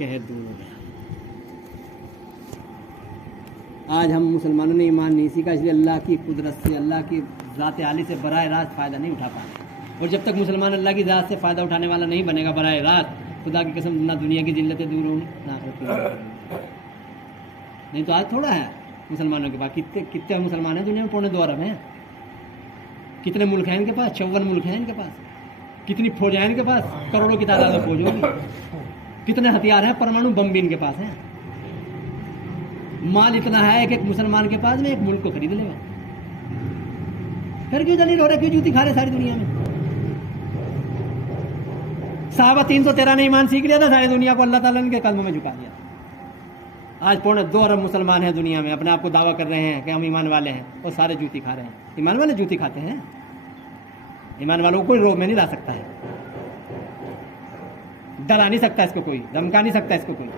कहर दूर हो गया। आज हम मुसलमानों ने ईमान नहीं सीखा, इसलिए अल्लाह की कुदरत से, अल्लाह की ज़ात आली से बराह रास्त फ़ायदा नहीं उठा पाए। और जब तक मुसलमान अल्लाह की ज़ात से फ़ायदा उठाने वाला नहीं बनेगा बराह रास्त, खुदा की कसम ना दुनिया की जिल्लतें दूर होंगी ना आखिरत की जिल्लतें। नहीं तो आज थोड़ा है मुसलमानों के पास, कितने मुसलमान हैं दुनिया में, 2.25 अरब हैं। कितने मुल्क हैं इनके पास, 54 मुल्क हैं इनके पास। कितनी फौज है इनके पास, करोड़ों की तादाद में फौज होगी। कितने हथियार हैं, परमाणु बम भी इनके पास हैं। माल इतना है कि एक मुसलमान के पास में एक मुल्क को खरीद लेगा। फिर क्यों दलील हो रहा है, क्यों जूती खा रहे सारी दुनिया में? साहबा 313 ने ईमान सीख लिया था, सारी दुनिया को अल्लाह ताला ने के कदमों में झुका दिया। आज 2.25 अरब मुसलमान हैं दुनिया में, अपने आप को दावा कर रहे हैं कि हम ईमान वाले हैं, और सारे जूती खा रहे हैं। ईमान वाले जूती खाते हैं? ईमान वालों को कोई रोक में नहीं ला सकता है, डरा नहीं सकता इसको कोई, धमका नहीं सकता इसको कोई।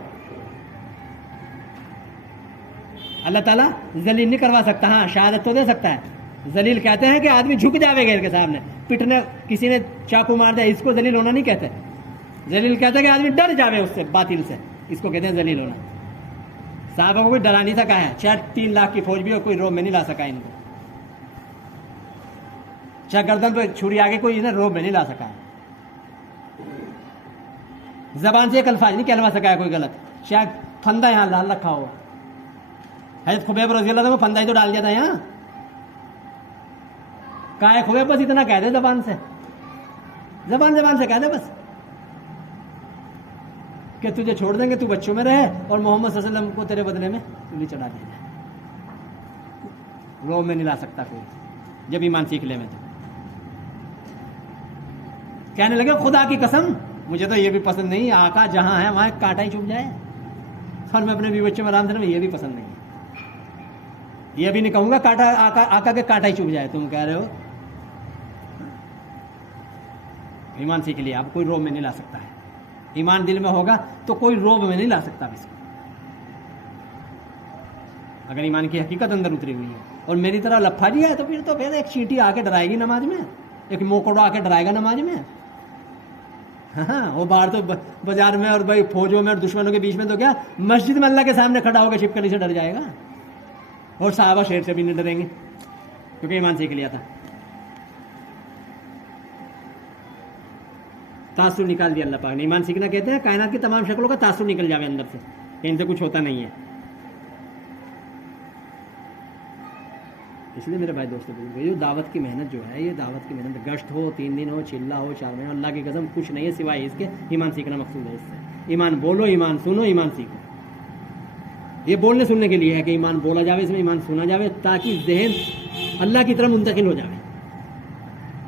अल्लाह ताला जलील नहीं करवा सकता, हाँ शहादत तो दे सकता है। जलील कहते हैं कि आदमी झुक जावे गैर के सामने, पिटने किसी ने चाकू मार दिया, इसको जलील होना नहीं कहते। जलील कहते हैं कि आदमी डर जावे उससे, बातिल से, इसको कहते हैं जलील होना। साहबा को कोई डरा नहीं सका है, चाहे 3 लाख की फौज भी हो, कोई रोब में नहीं ला सका इनको। चाहे गर्दन पे छुरी आगे, कोई इन्हें रोब में नहीं ला सका है। जबान से एक अल्फाज नहीं कहलवा सका है कोई गलत, चाहे फंदा यहाँ लाल रखा हुआ। हज़रत खुबैब रज़ी अल्लाह अन्हु को फंदा ही तो डाल दिया था यहाँ। कहा है खुबैब, बस इतना कह दे जबान से, जबान से कह दे बस कि तुझे छोड़ देंगे, तू बच्चों में रहे, और मोहम्मद सल्लल्लाहु अलैहि वसल्लम को तेरे बदले में तुझे चढ़ा दिया जाए। रोब में नहीं ला सकता कोई, जब ईमान सीख ले। में तो कहने लगे खुदा की कसम, मुझे तो ये भी पसंद नहीं, आका जहां है वहां कांटा ही चुभ जाए, और मैं अपने भी बच्चों में आराम से, ये भी पसंद नहीं है। ये भी नहीं कहूंगा कांटा, आका के कांटा ही चुभ जाए। तुम कह रहे हो ईमान सीख लिया, अब कोई रोब में नहीं ला सकता है। ईमान दिल में होगा तो कोई रोब में नहीं ला सकता इसको, अगर ईमान की हकीकत अंदर उतरी हुई है। और मेरी तरह लफाजी है तो फिर एक चींटी आके डराएगी नमाज में, एक मोकोड़ा आके डराएगा नमाज में। हाँ, वो बाहर तो बाजार में और भाई फौजों में और दुश्मनों के बीच में तो क्या, मस्जिद में अल्लाह के सामने खड़ा होकर छिपकली से डर जाएगा। और साहबा शेर से भी नहीं डरेंगे, क्योंकि ईमान सीख लिया था। तासुर निकाल दिया अल्लाह पाक ने। ईमान सीखना कहते हैं कायनात की तमाम शक्लों का तासुर निकल जावे अंदर से, इनसे कुछ होता नहीं है। इसलिए मेरे भाई दोस्तों, ये दावत की मेहनत जो है, ये दावत की मेहनत, गश्त हो, 3 दिन हो, चिल्ला हो, 4 महीने, अल्लाह की कसम कुछ नहीं है सिवाय इसके ईमान सीखना मकसूद है। इससे ईमान बोलो, ईमान सुनो, ईमान सीखो। ये बोलने सुनने के लिए है कि ईमान बोला जावे, इसमें ईमान सुना जावे, ताकि जहन अल्लाह की तरफ मुंतकिल हो जाए।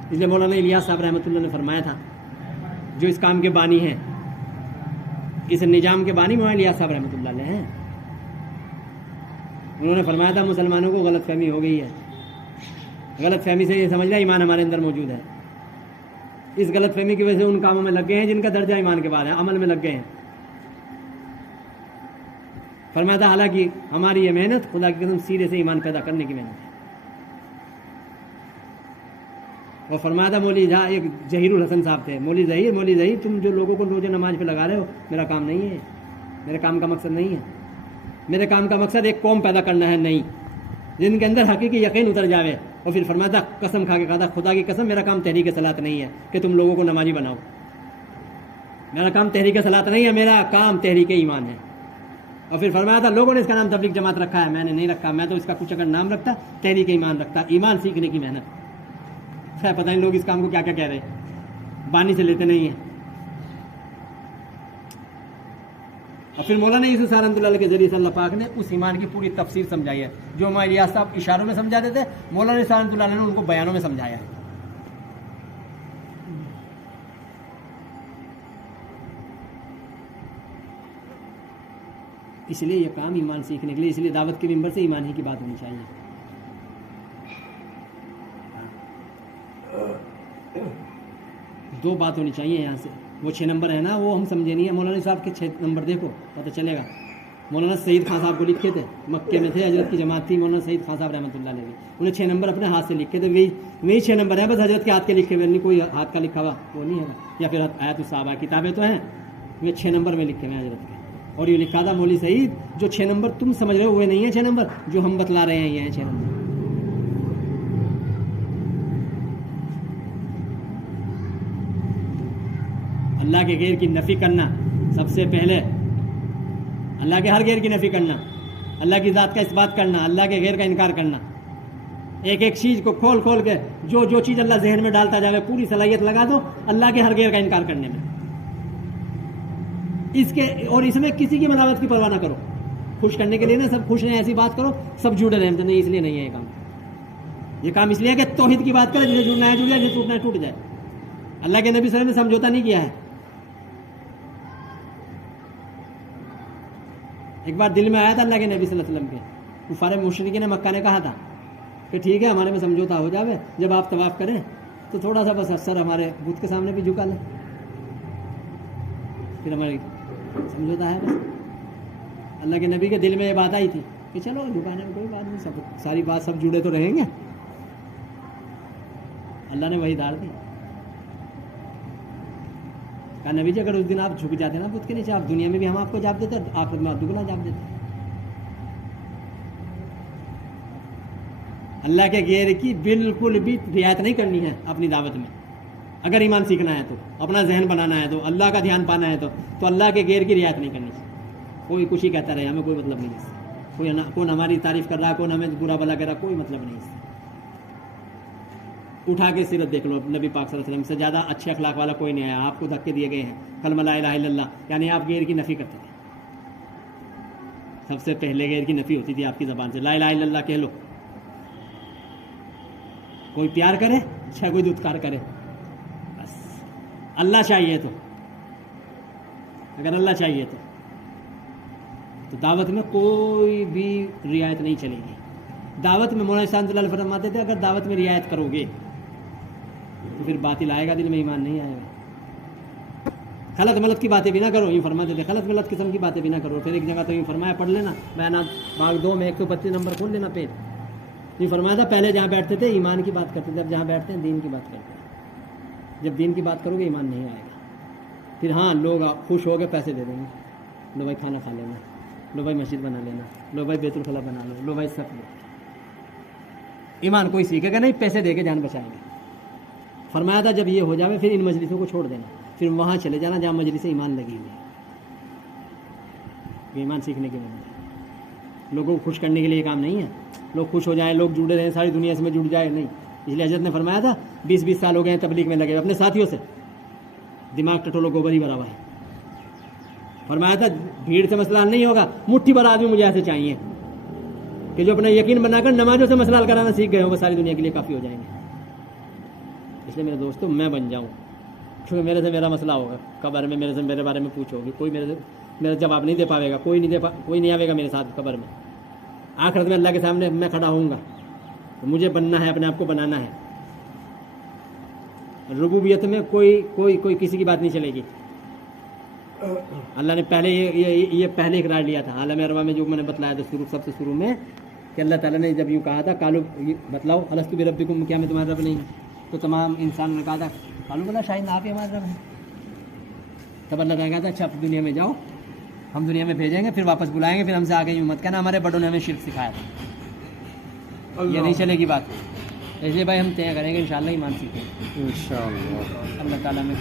इसलिए मौलाना इलियास साहब रहमतुल्लाह ने फरमाया था, जो इस काम के बानी हैं, इस निजाम के बानी मौलाना इलियास साहब रहमतुल्लाह अलैह हैं। उन्होंने फरमाया था मुसलमानों को गलत फहमी हो गई है, गलत फहमी से ये समझ लिया ईमान हमारे अंदर मौजूद है। इस गलत फहमी की वजह से उन कामों में लग गए हैं जिनका दर्जा ईमान के बाद है, अमल में लग गए हैं। फरमाया था हालांकि हमारी ये मेहनत खुदा की कसम सीधे से ईमान पैदा करने की मेहनत है। और फरमाया था मौली जहाँ एक जहीरुल हसन साहब थे, मौली जहीर तुम जो लोगों को रोज़ नमाज पे लगा रहे हो, मेरा काम नहीं है, मेरे काम का मकसद नहीं है। मेरे काम का मकसद एक कौम पैदा करना है, नहीं, जिनके अंदर हकीकी यकीन उतर जावे। और फिर फरमाया था, कसम खा के कहा था, खुदा की कसम मेरा काम तहरीक सलात नहीं है कि तुम लोगों को नमाजी बनाओ, मेरा काम तहरीक सलात नहीं है, मेरा काम तहरीक ईमान है। और फिर फरमाया था लोगों ने इसका नाम तबलीग जमात रखा है, मैंने नहीं रखा, मैं तो इसका कुछ अगर नाम रखता तहरीक ईमान रखता, ईमान सीखने की मेहनत। पता नहीं लोग इस काम को क्या क्या कह रहे हैं, बानी से लेते नहीं है। और फिर मौलाना यूसुफ रहमतुल्लाह के जरिए से अल्लाह पाक ने उस ईमान की पूरी तफसीर समझाई है, जो हमारे इलियास साहब इशारों में समझाते थे, मौलाना रहमतुल्लाह ने उनको बयानों में समझाया है। इसलिए यह काम ईमान सीखने के लिए, इसलिए दावत के मिंबर से ईमान ही की बात होनी चाहिए। दो बात होनी चाहिए यहाँ से। वो 6 नंबर है ना, वो हम समझे नहीं है। मौलाना साहब के 6 नंबर देखो, पता चलेगा। मौलाना सईद खान साहब को लिखे थे, मक्के में थे, हजरत की जमात थी, मौलाना सईद खान साहब रहमतुल्लाह अलैह, उन्हें 6 नंबर अपने हाथ से लिखे थे। वही 6 नंबर है, बस हजरत के हाथ के लिखे हुए, नहीं कोई हाथ का लिखा हुआ वो नहीं है, या फिर आयत साहबा किताबें तो हैं, वे 6 नंबर में लिखे हुए हैं हजरत के। और ये लिखा था मौलवी सईद, जो 6 नंबर तुम समझ रहे हो वो नहीं है 6 नंबर, जो हम बतला रहे हैं ये है 6 नंबर। अल्लाह के गैर की नफी करना, सबसे पहले अल्लाह के हर गैर की नफी करना, अल्लाह की ज़ात का इस्बात करना, अल्लाह के गैर का इनकार करना। एक एक चीज़ को खोल खोल के जो चीज़ अल्लाह जहन में डालता जाए पूरी सलाहियत लगा दो अल्लाह के हर गैर का इनकार करने में। इसके और इसमें किसी की मलावत की परवाह ना करो। खुश करने के लिए ना सब खुश हैं ऐसी बात करो, सब जुड़े रहें, तो नहीं, इसलिए नहीं है ये काम। ये काम इसलिए है कि तौहीद की बात करें, जिसे जुड़ना है जुड़ जाए, जिसे टूटना है टूट जाए। अल्लाह के नबी सल्लल्लाहु अलैहि वसल्लम ने समझौता नहीं किया है। एक बार दिल में आया था अल्लाह के नबी सल्लल्लाहु अलैहि वसल्लम के, कुफार मुशरिकीन ने मक्का ने कहा था कि ठीक है हमारे में समझौता हो जावे, जब आप तवाफ करें तो थोड़ा सा बस अफसर हमारे बुत के सामने भी झुका लें, फिर हमारी समझौता है बस। अल्लाह के नबी के दिल में ये बात आई थी कि चलो झुकाने में कोई बात नहीं, सब सारी बात सब जुड़े तो रहेंगे। अल्लाह ने वही डाल दी, कहा नबी जी अगर उस दिन आप झुक जाते ना बुत के नीचे, आप दुनिया में भी हम आपको जाप देते, आप दुगना जाप देते। अल्लाह के गैर की बिल्कुल भी रियायत नहीं करनी है अपनी दावत में। अगर ईमान सीखना है तो, अपना जहन बनाना है तो, अल्लाह का ध्यान पाना है तो अल्लाह के गैर की रियायत नहीं करनी चाहिए। कोई कुछ ही कहता रहे, हमें कोई मतलब नहीं इससे। कौन हमारी तारीफ कर रहा है, कौन हमें बुरा भला कर रहा है, कोई मतलब नहीं इससे। उठा के सीरत देख लो, नबी पाक सल्लल्लाहु अलैहि वसल्लम से ज़्यादा अच्छे अखलाक वाला कोई नहीं आया। आपको धक्के दिए गए हैं, कलमा ला इलाहा इल्लल्लाह, यानी आप गैर की नफ़ी करते थे। सबसे पहले गैर की नफ़ी होती थी आपकी ज़बान से, ला इलाहा इल्लल्लाह कह लो। कोई प्यार करे चाहे कोई दुत्कार करे, बस अल्लाह चाहिए तो, अगर अल्लाह चाहिए तो दावत में कोई भी रियायत नहीं चलेगी। दावत में मौलाना शांतलाल फरमाते थे अगर दावत में रियायत करोगे तो फिर बातिल आएगा, दिल में ईमान नहीं आएगा। खलत मलत की बातें भी ना करो, यूँ फरमाते थे, खलत मलत किस्म की बातें भी ना करो। फिर एक जगह तो यूँ फरमाया, पढ़ लेना बयानात भाग 2 में 125 नंबर खोल लेना पेज। यूँ फरमाया था पहले जहाँ बैठते थे ईमान की बात करते थे, अब जहाँ बैठते हैं दीन की बात करते हैं। जब दीन की बात करोगे ईमान नहीं आएगा। फिर हाँ लोग खुश हो गए पैसे दे देंगे, लो भाई खाना खा लेना, लो भाई मस्जिद बना लेना, लो भाई बैतुल खला बना लो भाई सब लो। ईमान कोई सीखेगा नहीं, पैसे दे के जान बचाएंगे। फरमाया था जब ये हो जाए फिर इन मजलिसों को छोड़ देना, फिर वहाँ चले जाना जहाँ मजलिस ईमान लगी हुई है। ईमान सीखने के लिए, लोगों को खुश करने के लिए काम नहीं है। लोग खुश हो जाएं, लोग जुड़े रहें, सारी दुनिया इसमें जुड़ जाए, नहीं। इसलिए हजरत ने फरमाया था 20-20 साल हो गए हैं तबलीग में लगे अपने साथियों से, दिमाग टटोलो गोबर ही बराबर है। फरमाया था भीड़ से मसला नहीं होगा, मुट्ठी भर आदमी मुझे ऐसे चाहिए कि जो अपना यकीन बनाकर नमाजों से मसला हल कराना सीख गए हो, वो सारी दुनिया के लिए काफ़ी हो जाएंगे। इसलिए मेरे दोस्तों मैं बन जाऊँ, क्योंकि मेरे से मेरा मसला होगा, कब्र में मेरे से मेरे बारे में पूछोगे, कोई मेरा जवाब नहीं दे पाएगा, कोई नहीं आवेगा मेरे साथ कब्र में। आखिरत में अल्लाह के सामने मैं खड़ा होऊंगा, तो मुझे बनना है, अपने आप को बनाना है। रुबूबियत में कोई किसी की बात नहीं चलेगी। अल्लाह ने पहले ये पहले इकरार लिया था आलम अरवा में, जो मैंने बतलाया था सबसे शुरू में, कि अल्लाह ताला ने जब यूँ कहा था कालू बतलाओ अलस्तु बिरब्बिकुम, क्या मैं तुम्हारा रब नहीं, तो तमाम इंसान ने कहा था कालू बोला शायद आप ही हमारा रब है। तब अल्लाह ने कहा था अच्छा दुनिया में जाओ, हम दुनिया में भेजेंगे, फिर वापस बुलाएंगे, फिर हमसे आगे यूँ मत कहना हमारे बड़ों ने हमें शिर्क सिखाया था। ये नहीं चलेगी बात, इसलिए भाई हम तय करेंगे इंशाअल्लाह ईमान सीखेंगे इंशाअल्लाह। अल्लाह ताला में